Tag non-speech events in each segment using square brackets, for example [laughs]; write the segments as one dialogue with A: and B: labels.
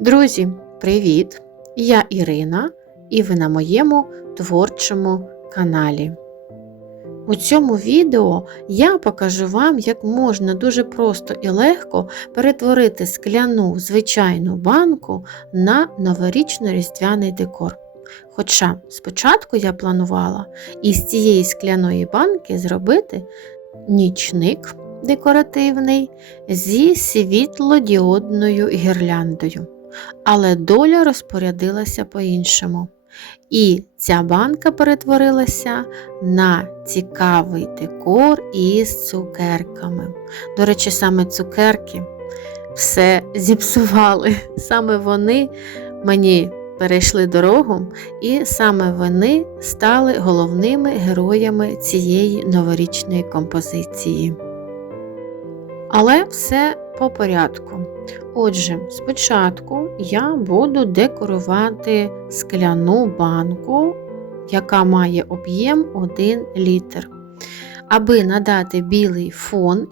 A: Друзі, привіт! Я Ірина і ви на моєму творчому каналі. У цьому відео я покажу вам, як можна дуже просто і легко перетворити скляну звичайну банку на новорічно-різдвяний декор. Хоча спочатку я планувала із цієї скляної банки зробити нічник декоративний зі світлодіодною гірляндою. Але доля розпорядилася по-іншому. І ця банка перетворилася на цікавий декор із цукерками. До речі, саме цукерки все зіпсували. [laughs] Саме вони мені перейшли дорогу, і саме вони стали головними героями цієї новорічної композиції. Але все по порядку. Отже, спочатку я буду декорувати скляну банку, яка має об'єм 1 літр. Аби надати білий фон,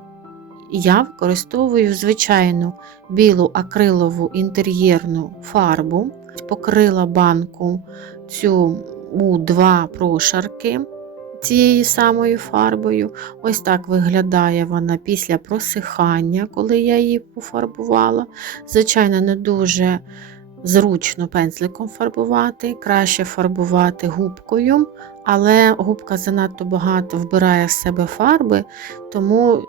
A: я використовую звичайну білу акрилову інтер'єрну фарбу, покрила банку цю у два прошарки цією самою фарбою. Ось так виглядає вона після просихання, коли я її пофарбувала. Звичайно, не дуже зручно пензликом фарбувати, краще фарбувати губкою, але губка занадто багато вбирає в себе фарби, тому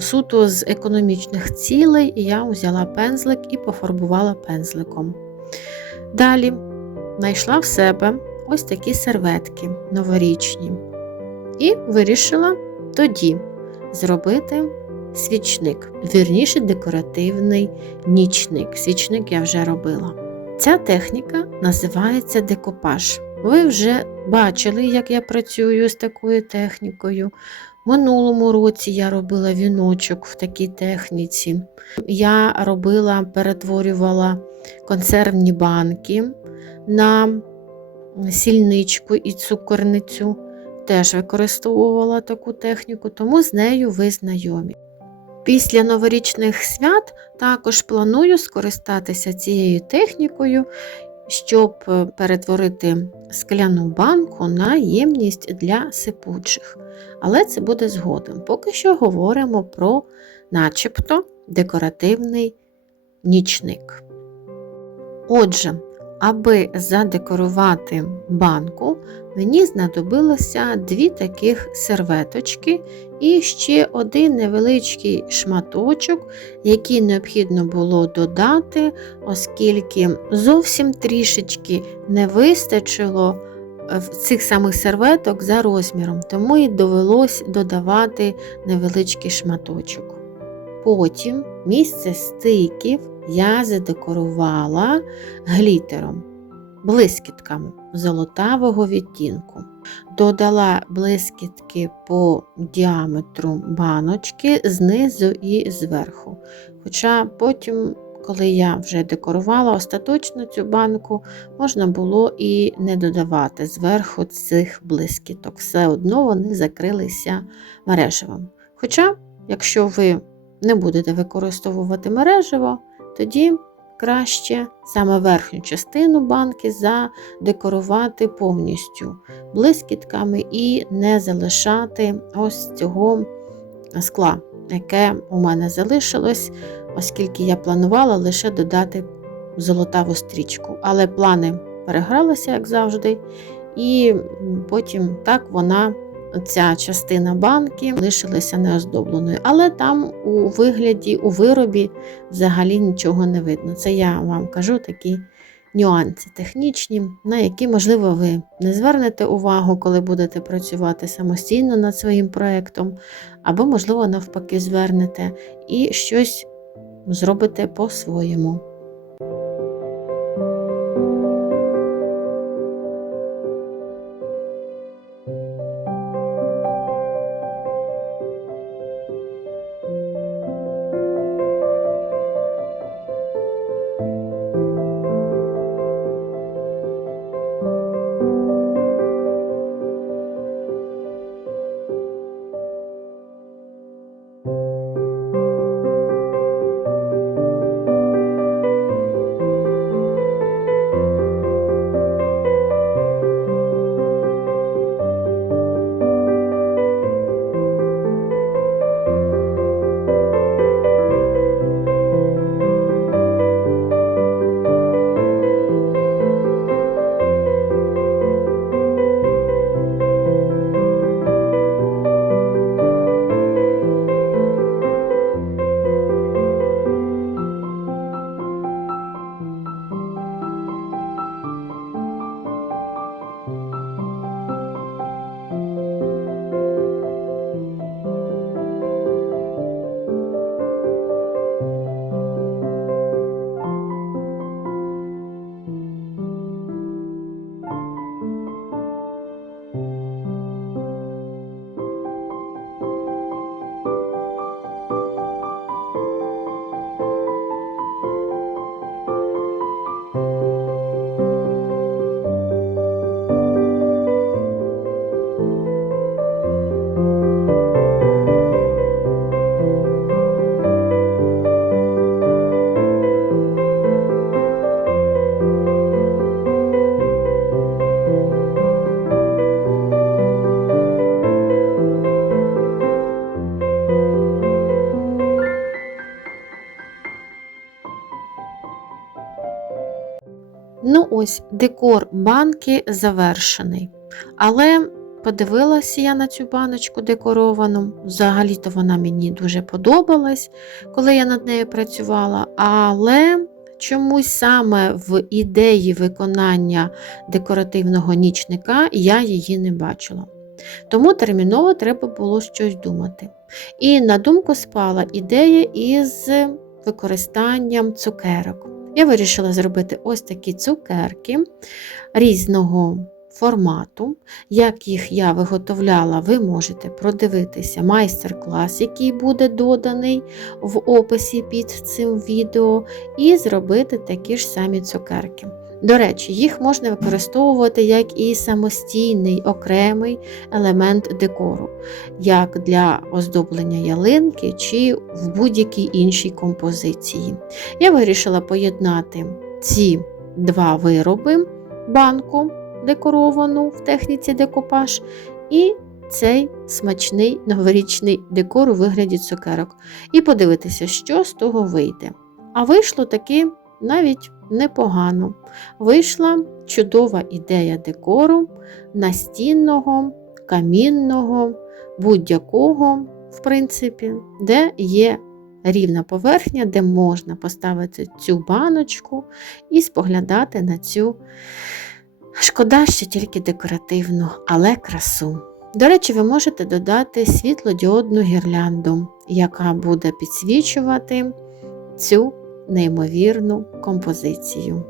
A: суто з економічних цілей я взяла пензлик і пофарбувала пензликом. Далі знайшла в себе ось такі серветки новорічні. І вирішила тоді зробити свічник, вірніше декоративний нічник. Свічник я вже робила. Ця техніка називається декопаж. Ви вже бачили, як я працюю з такою технікою. Минулому році я робила віночок в такій техніці. Я робила, перетворювала консервні банки на сільничку і цукорницю теж використовувала таку техніку, тому з нею ви знайомі. Після новорічних свят також планую скористатися цією технікою, щоб е, перетворити скляну банку на ємність для сипучих. Але це буде згодом. Поки що говоримо про начебто декоративний нічник. Отже, Аби задекорувати банку, мені знадобилося дві таких серветочки і ще один невеличкий шматочок, який необхідно було додати, оскільки зовсім трішечки не вистачило е, цих самих серветок за розміром, тому і довелось додавати невеличкий шматочок. Потім місце стиків я задекорувала глітером, блискітками золотавого відтінку. Додала блискітки по діаметру баночки знизу і зверху. Хоча потім, коли я вже декорувала остаточно цю банку, можна було і не додавати зверху цих блискіток. Все одно вони закрилися мережевим. Хоча, якщо ви не будете використовувати мережево, тоді краще саме верхню частину банки задекорувати повністю блискітками і не залишати ось цього скла, яке у мене залишилось, оскільки я планувала лише додати золотаву стрічку. Але плани перегралися, як завжди, і потім так вона ця частина банки лишилася неоздобленою. Але там у вигляді, у виробі взагалі нічого не видно. Це я вам кажу такі нюанси технічні, на які, можливо, ви не звернете увагу, коли будете працювати самостійно над своїм проєктом, або, можливо, навпаки, звернете і щось зробите по-своєму. Ну, ось, декор банки завершений. Але подивилася я на цю баночку декоровану. Взагалі-то вона мені дуже подобалась, коли я над нею працювала. Але чомусь саме в ідеї виконання декоративного нічника я її не бачила. Тому терміново треба було щось думати. І на думку спала ідея із використанням цукерок. Я вирішила зробити ось такі цукерки різного формату. Як їх я виготовляла, ви можете продивитися майстер-клас, який буде доданий в описі під цим відео, і зробити такі ж самі цукерки. До речі, їх можна використовувати як і самостійний окремий елемент декору, як для оздоблення ялинки чи в будь-якій іншій композиції. Я вирішила поєднати ці два вироби, банку декоровану в техніці декопаж, і цей смачний новорічний декор у вигляді цукерок. І подивитися, що з того вийде. А вийшло таки навіть непогано. Вийшла чудова ідея декору настінного, камінного, будь-якого, в принципі, де є рівна поверхня, де можна поставити цю баночку і споглядати на цю. Шкода, що тільки декоративну, але красу. До речі, ви можете додати світлодіодну гірлянду, яка буде підсвічувати цю неймовірну композицію.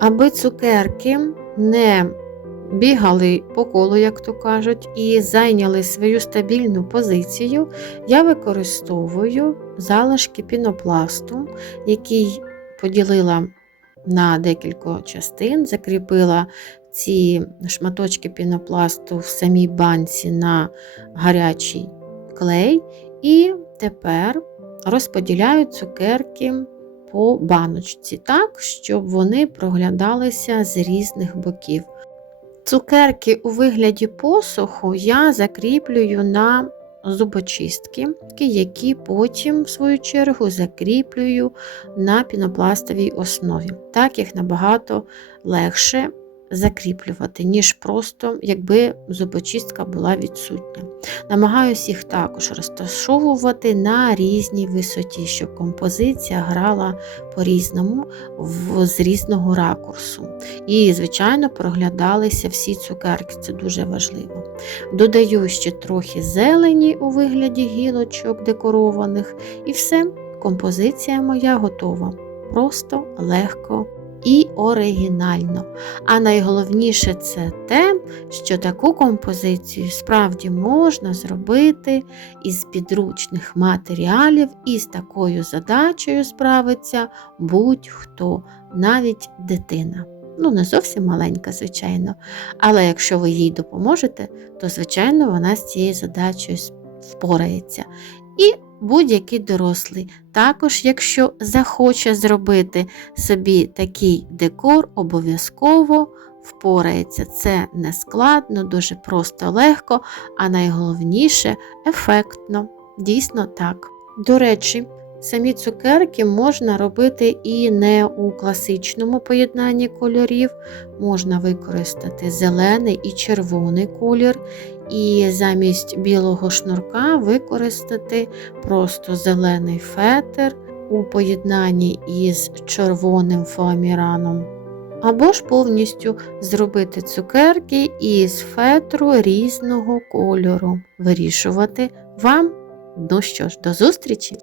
A: Аби цукерки не бігали по колу, як то кажуть, і зайняли свою стабільну позицію, я використовую залишки пінопласту, який поділила на декілька частин, закріпила ці шматочки пінопласту в самій банці на гарячий клей, і тепер розподіляю цукерки по баночці так, щоб вони проглядалися з різних боків. Цукерки у вигляді посуху я закріплюю на зубочистки, які потім, в свою чергу, закріплюю на пінопластовій основі. Так їх набагато легше закріплювати, ніж просто, якби зубочистка була відсутня. Намагаюся їх також розташовувати на різній висоті, щоб композиція грала по-різному з різного ракурсу. І, звичайно, проглядалися всі цукерки, це дуже важливо. Додаю ще трохи зелені у вигляді гілочок декорованих, і все, композиція моя готова. Просто легко і оригінально. А найголовніше це те, що таку композицію справді можна зробити із підручних матеріалів, і з такою задачею справиться будь-хто, навіть дитина. Ну, не зовсім маленька, звичайно. Але якщо ви їй допоможете, то, звичайно, вона з цією задачею впорається. І будь-який дорослий. Також, якщо захоче зробити собі такий декор, обов'язково впорається. Це не складно, дуже просто легко, а найголовніше ефектно. Дійсно так. До речі, самі цукерки можна робити і не у класичному поєднанні кольорів, можна використати зелений і червоний колір, і замість білого шнурка використати просто зелений фетр у поєднанні із червоним фоаміраном. Або ж повністю зробити цукерки із фетру різного кольору. Вирішувати вам. Ну що ж, до зустрічі!